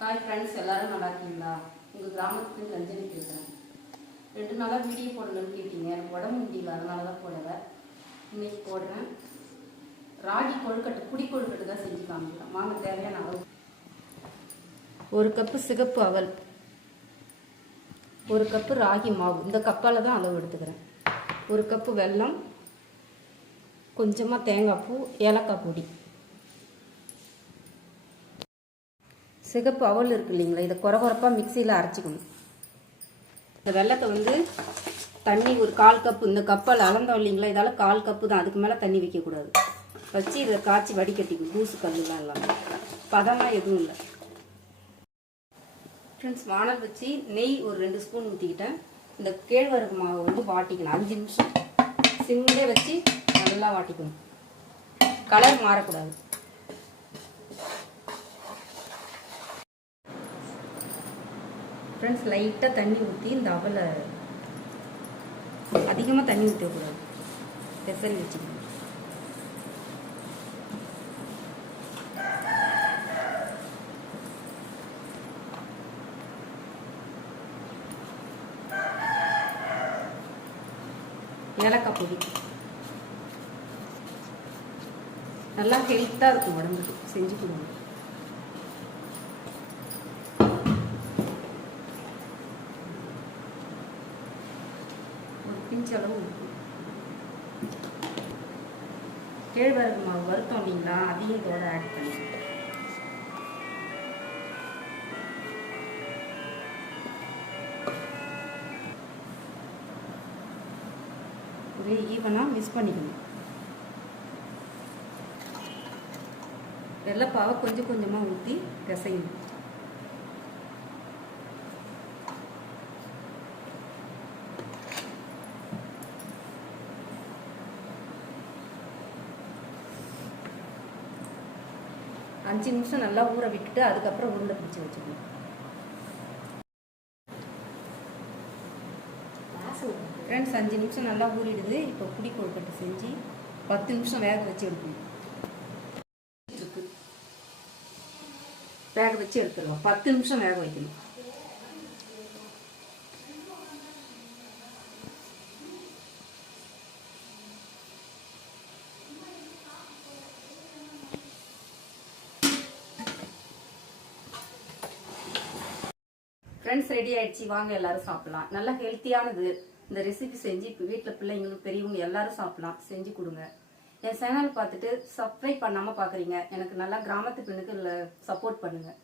Hi friends எல்லாரும் நல்லா இருக்கீங்களா? உங்கள் கிராமத்துக்கு ரஞ்சனி பேசுகிறேன் ரெண்டு நாளாக வீடியோ போடணும்னு கேட்டீங்க. எனக்கு உடம்பு முடியல அதனால தான் போடலை. இன்னைக்கு போடுறேன். ராகி கொழுக்கட்டை புடி கொழுக்கட்டை தான் செஞ்சு காமிக்கலாம் வாங்க தேவையான அளவு. ஒரு கப்பு சிகப்பு அவல். ஒரு கப்பு ராகி மாவு. இந்த கப்பால் தான் அளவு எடுத்துக்கிறேன். ஒரு கப்பு வெல்லம் கொஞ்சமாக தேங்காய் பூ ஏலக்காய் பொடி. சிகப்பு அவல் இருக்கு இல்லைங்களா? இதை குறை குறைப்பாக மிக்சியில் அரைச்சிக்கணும். இந்த வெள்ளத்தை வந்து தண்ணி ஒரு கால் கப்பு இந்த கப்பால் அளந்தோம் இல்லைங்களா? இதால் கால் கப்பு தான். அதுக்கு மேலே தண்ணி வைக்கக்கூடாது வச்சு இதை காய்ச்சி வடிகட்டிக்கும் பூசு கல்லுலாம் இல்லாமல் பதம்லாம் எதுவும் இல்லை. ஃப்ரெண்ட்ஸ் வானல் வச்சு நெய் ஒரு ரெண்டு ஸ்பூன் ஊற்றிக்கிட்டேன் இந்த கேழ்வரகு மாவை வந்து வாட்டிக்கணும். அஞ்சு நிமிஷம். சிம்லே வச்சு நல்லா வாட்டிக்கணும். கலர் மாறக்கூடாது. ஃப்ரெண்ட்ஸ் லைட்டாக தண்ணி ஊற்றி இந்த அவலை அதிகமாக தண்ணி ஊற்றக்கூடாது பெசரி வச்சுக்கணும். ஏலக்காய் பொடி. நல்லா ஹெல்த்தாக இருக்கும் உடம்புக்கு. செஞ்சு கொடுங்க பிஞ்சளவு உப்பு. கேழ்வரகு மாவு வறுத்தோம் இல்லைங்களா அதையும் இதோட ஆட் பண்ணி ஒரே ஈவனாக மிக்ஸ் பண்ணிக்கணும். வெள்ளைப்பாவை கொஞ்சம் கொஞ்சமாக ஊற்றி பிசையணும். அஞ்சு நிமிஷம் நல்லா ஊற விட்டுட்டு அதுக்கப்புறம் உருண்டை பிடிச்சி வச்சுக்கணும். ஃப்ரெண்ட்ஸ் அஞ்சு நிமிஷம் நல்லா ஊறிடுது. இப்போ புடி கொழுக்கட்டை செஞ்சு பத்து நிமிஷம் வேக வச்சு எடுக்கணும். வேக வச்சு எடுத்துருவோம் பத்து நிமிஷம் வேக வைக்கணும். ஃப்ரெண்ட்ஸ் ரெடி ஆயிடுச்சு வாங்க எல்லாரும் சாப்பிடலாம். நல்லா ஹெல்த்தியானது இந்த ரெசிபி செஞ்சு இப்போ வீட்டில் பிள்ளைங்களும் பெரியவங்க எல்லாரும் சாப்பிடலாம். செஞ்சு கொடுங்க. என் சேனல் பார்த்துட்டு சப்ஸ்கிரைப் பண்ணாமல் பார்க்குறீங்க எனக்கு நல்லா கிராமத்து பெண்ணுக்கு சப்போர்ட் பண்ணுங்கள்